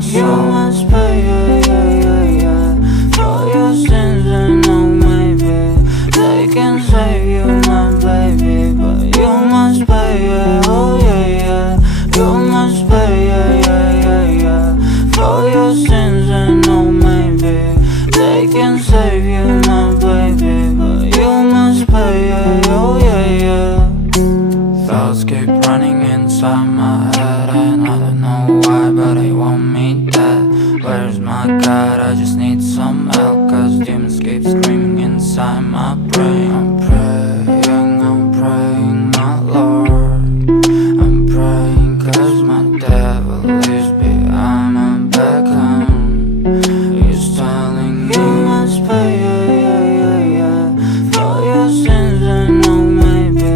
my soul. You must pay, yeah, yeah, yeah, yeah, for your sins, and no, maybe they can save you, my baby, but you must pay, yeah, oh yeah, yeah. You must pay, yeah, yeah, yeah, yeah, for your sins, and no, maybe they can save you, my baby, but you must pay, yeah, oh yeah, yeah. Thoughts keep running inside my head, and I don't know why, but they want me dead. Where's my God? I just need some help, cause demons keep screaming inside my brain. I'm praying, my Lord. I'm praying cause my devil is behind my back, he's telling me you must pay, yeah, yeah, yeah, yeah, for your sins, and no, maybe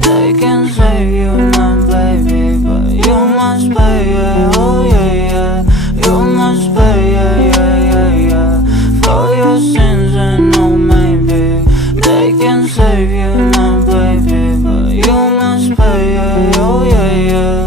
they can save you, my baby, but you must pay, yeah, oh yeah, yeah. You must pay, yeah, yeah, yeah, yeah, for your sins, and no, maybe they can save you, my baby, but you must pay, yeah, oh yeah, yeah.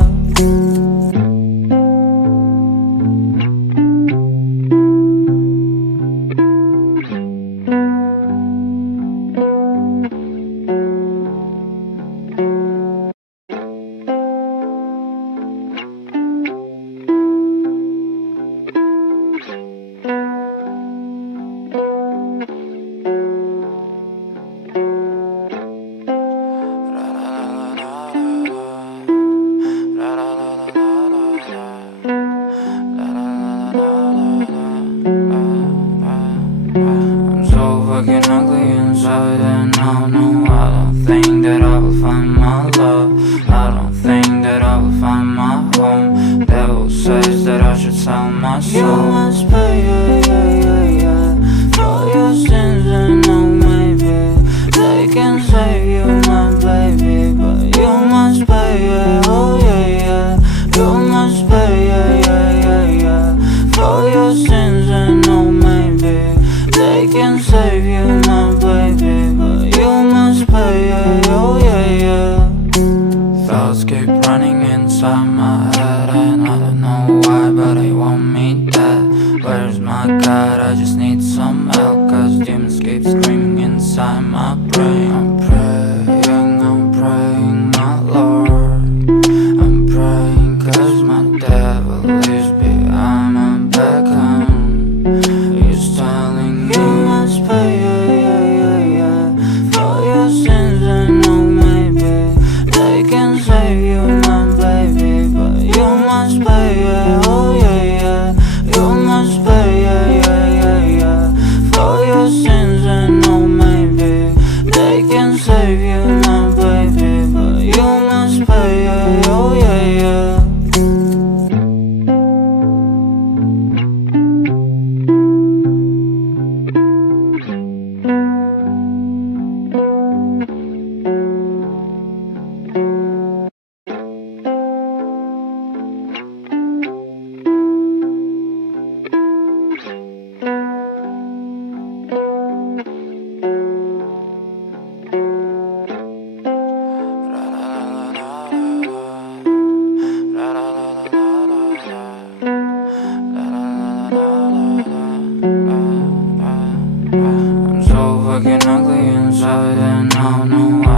I'm so fucking ugly inside, and I don't think that I will find my love. I don't think that I will find my home. Devil says that I should sell my You soul. must pay, yeah, yeah, yeah, yeah, for your sins, and no, maybe they can save you, my baby, but you must pay, yeah, oh yeah, yeah. You must pay, yeah, yeah, yeah, yeah, for your sins, and no, maybe they can save you, my baby, but you must pay, yeah, oh yeah, yeah. Thoughts keep running inside my head, and I don't know why, but they want me dead. Where's my God? I just need some help, cause demons keep screaming inside my brain. I'm praying, my Lord. I'm praying cause my devil is behind my back, he's telling me You must pay, yeah, yeah, yeah, yeah, for your sins, and no, maybe they can save you, my baby, but you must pay, yeah, oh yeah, yeah. You must pay, yeah, yeah, yeah, yeah, for your sins, and no, maybe they can save you, my baby, but you must pay, yeah, oh yeah, yeah. I'm so fucking ugly inside, and I don't know